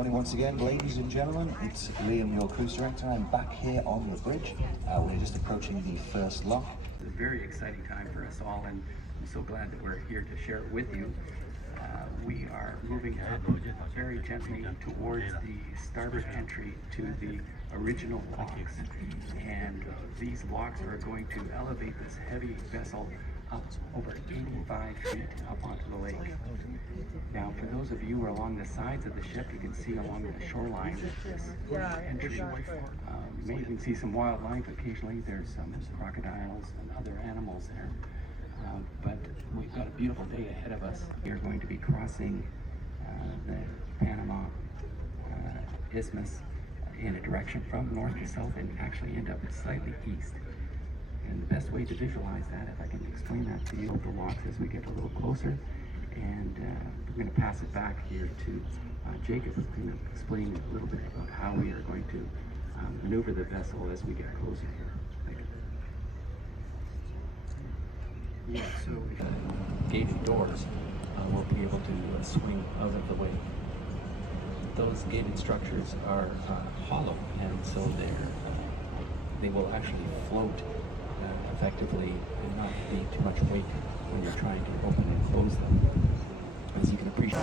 Morning once again, ladies and gentlemen. It's Liam, your cruise director. I'm back here on the bridge. We're just approaching the first lock. It's a very exciting time for us all, and I'm so glad that we're here to share it with you. We are moving up very gently towards the starboard entry to the original locks, and these locks are going to elevate this heavy vessel up over 85 feet up onto the lake. Now, for those of you who are along the sides of the ship, you can see along the shoreline this entry. You may even see some wildlife. Occasionally there's some crocodiles and other animals there. But we've got a beautiful day ahead of us. We are going to be crossing the Panama Isthmus in a direction from north to south and actually end up slightly east. And the best way to visualize that, if I can explain that to you, the locks as we get a little closer. And we're going to pass it back here to Jacob, who's going to explain a little bit about how we are going to maneuver the vessel as we get closer here. Yeah, so gated doors will be able to swing out of the way. Those gated structures are hollow, and so they will actually float effectively and not be too much weight when you're trying to open and close them. As you can appreciate.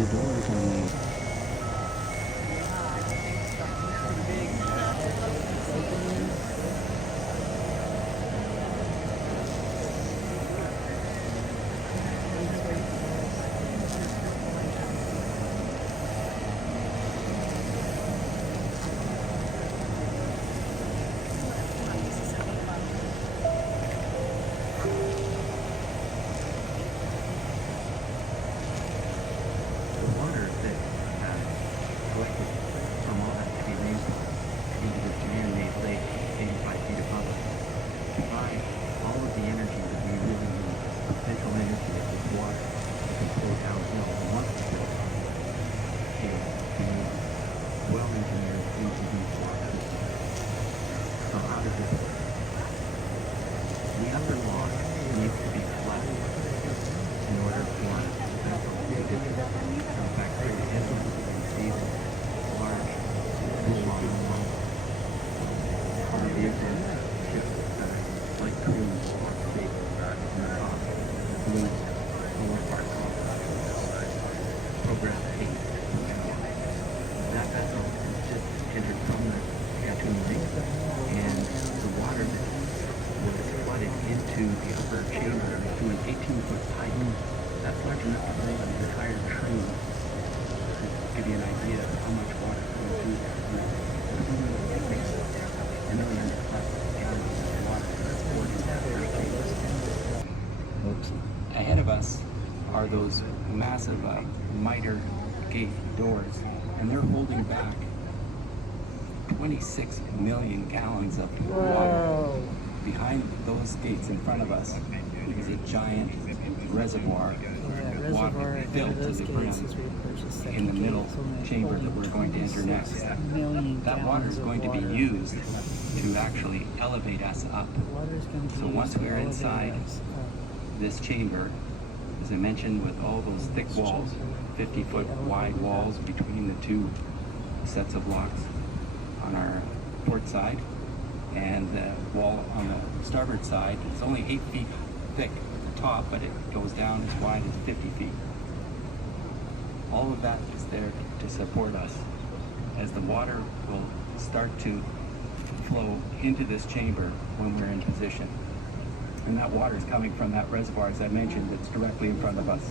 The doors on the ahead of us are those massive miter gate doors, and they're holding back 26 million gallons of water. Behind those gates in front of us is a giant reservoir of water filled to the brim in the middle chamber that we're going to enter next. That water is going to be used to actually elevate us up. So once we're inside this chamber, as I mentioned, with all those thick walls, 50-foot wide walls between the two sets of locks on our port side, and the wall on the starboard side, it's only 8 feet thick at the top, but it goes down as wide as 50 feet. All of that is there to support us as the water will start to flow into this chamber when we're in position. And that water is coming from that reservoir, as I mentioned, that's directly in front of us.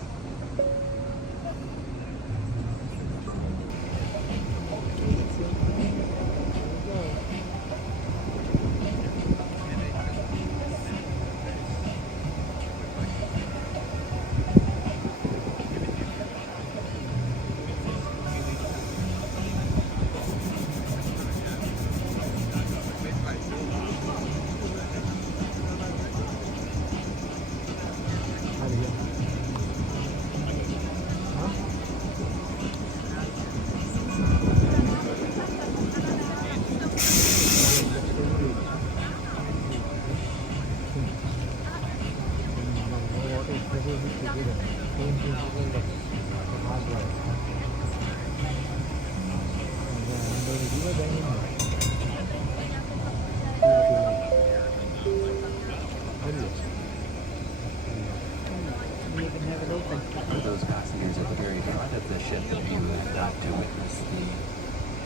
For those passengers at the very front of the ship, you got to witness the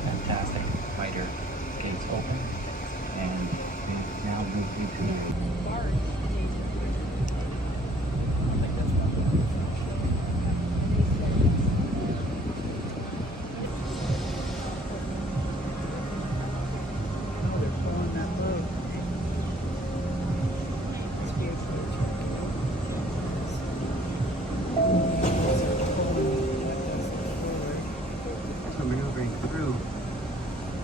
fantastic miter gates open, and we now move into So maneuvering through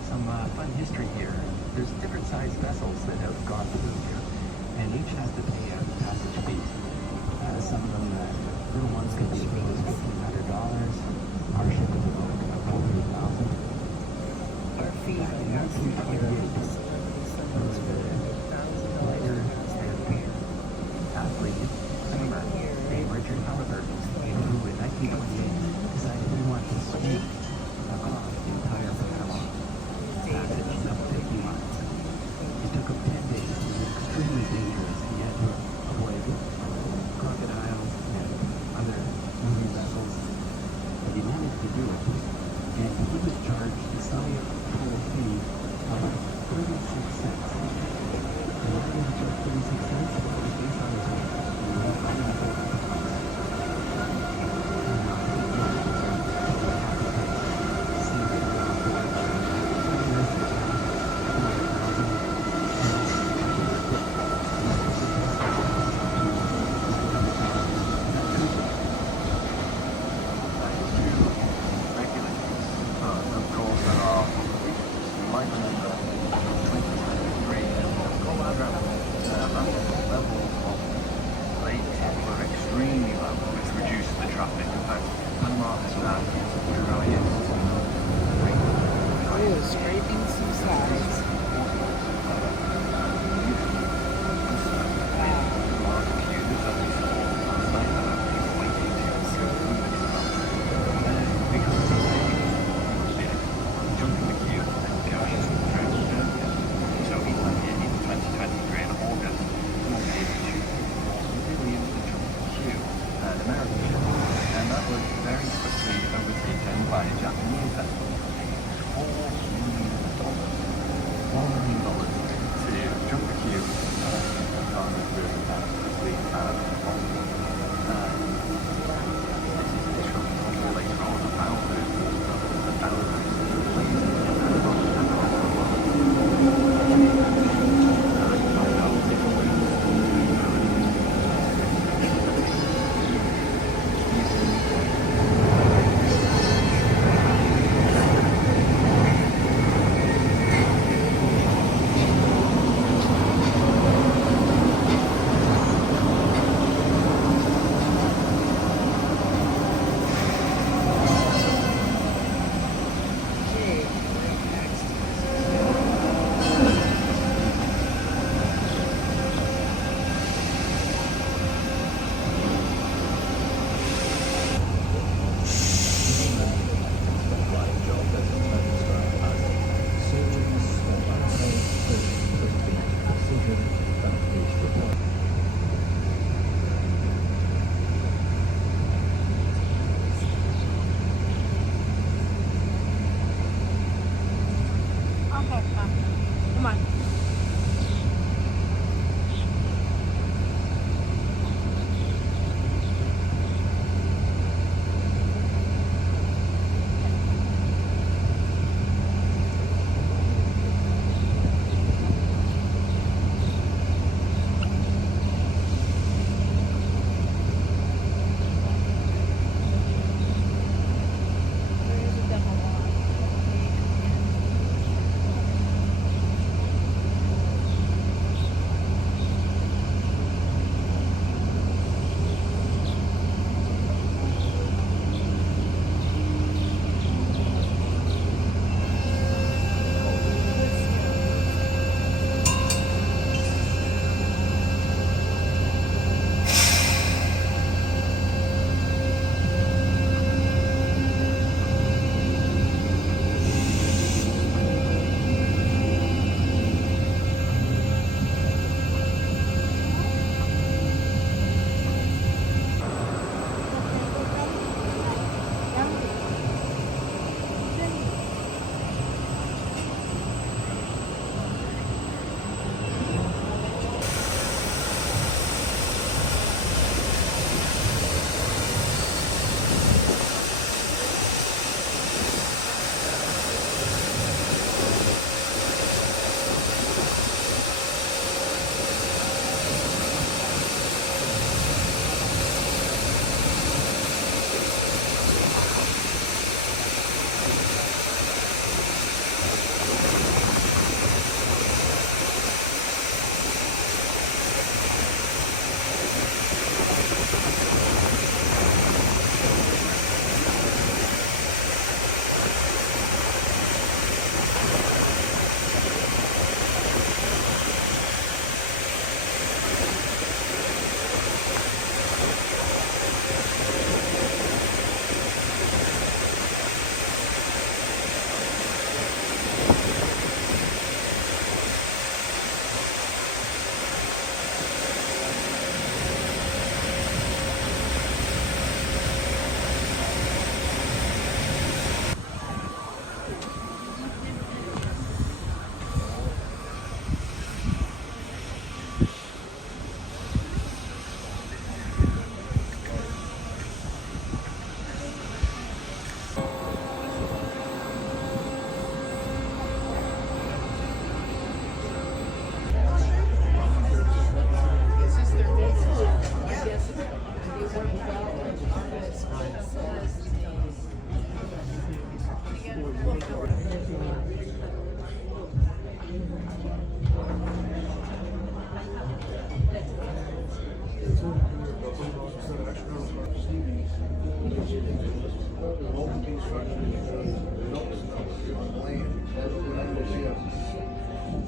some fun history here. There's different sized vessels that have gone through here, and each has to pay a passage fee. Some of them, little ones can be as low as $1,500. Our ship is about $100,000. Our fee Back in 1928, later athlete, swimmer named Richard Halliburton, who in 1928 decided he wanted to swim across the entire Panama Passage of 50 miles. It took him 10 days. It was extremely dangerous. He had to avoid crocodiles and other moving vessels, but he managed to do it. And he was charged the sum total fee of 36 cents. And why did he charge 36 cents? Well, it was based on his weight. He was 140 pounds. Extremely low, which reduces the traffic. In fact, Panama has now brilliant. Oh, scraping some sides. And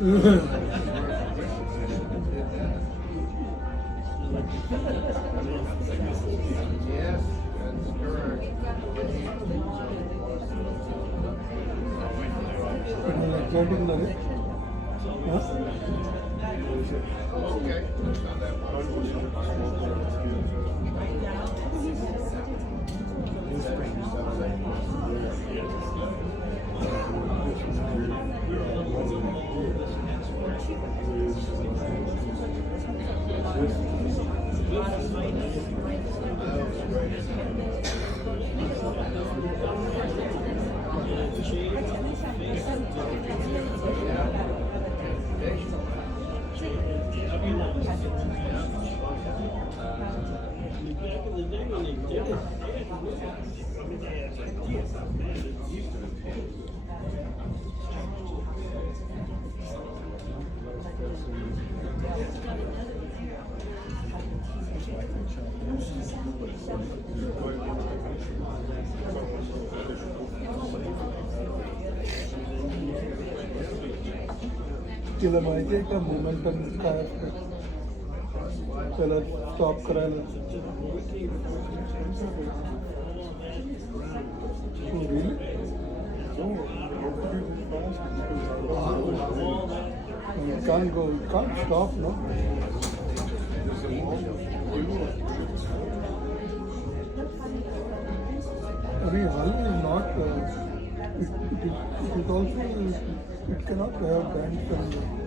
तिला माहिती आहे का momentum काय असतं त्याला stop करायला can't go, can't stop, no? I mean, hull is not, it is also, it cannot have bands and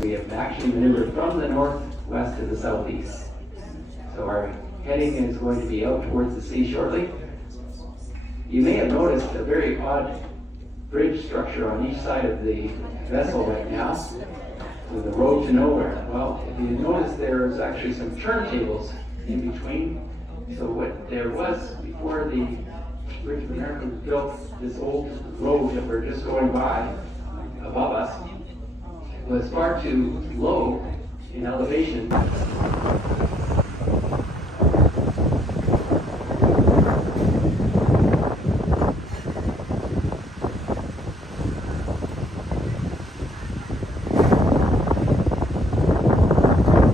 We have actually maneuvered from the northwest to the southeast. So our heading is going to be out towards the sea shortly. You may have noticed a very odd bridge structure on each side of the vessel right now with the road to nowhere. Well, if you notice, there's actually some turntables in between. So what there was before the Bridge of America was built, this old road that we're just going by above us was far too low in elevation.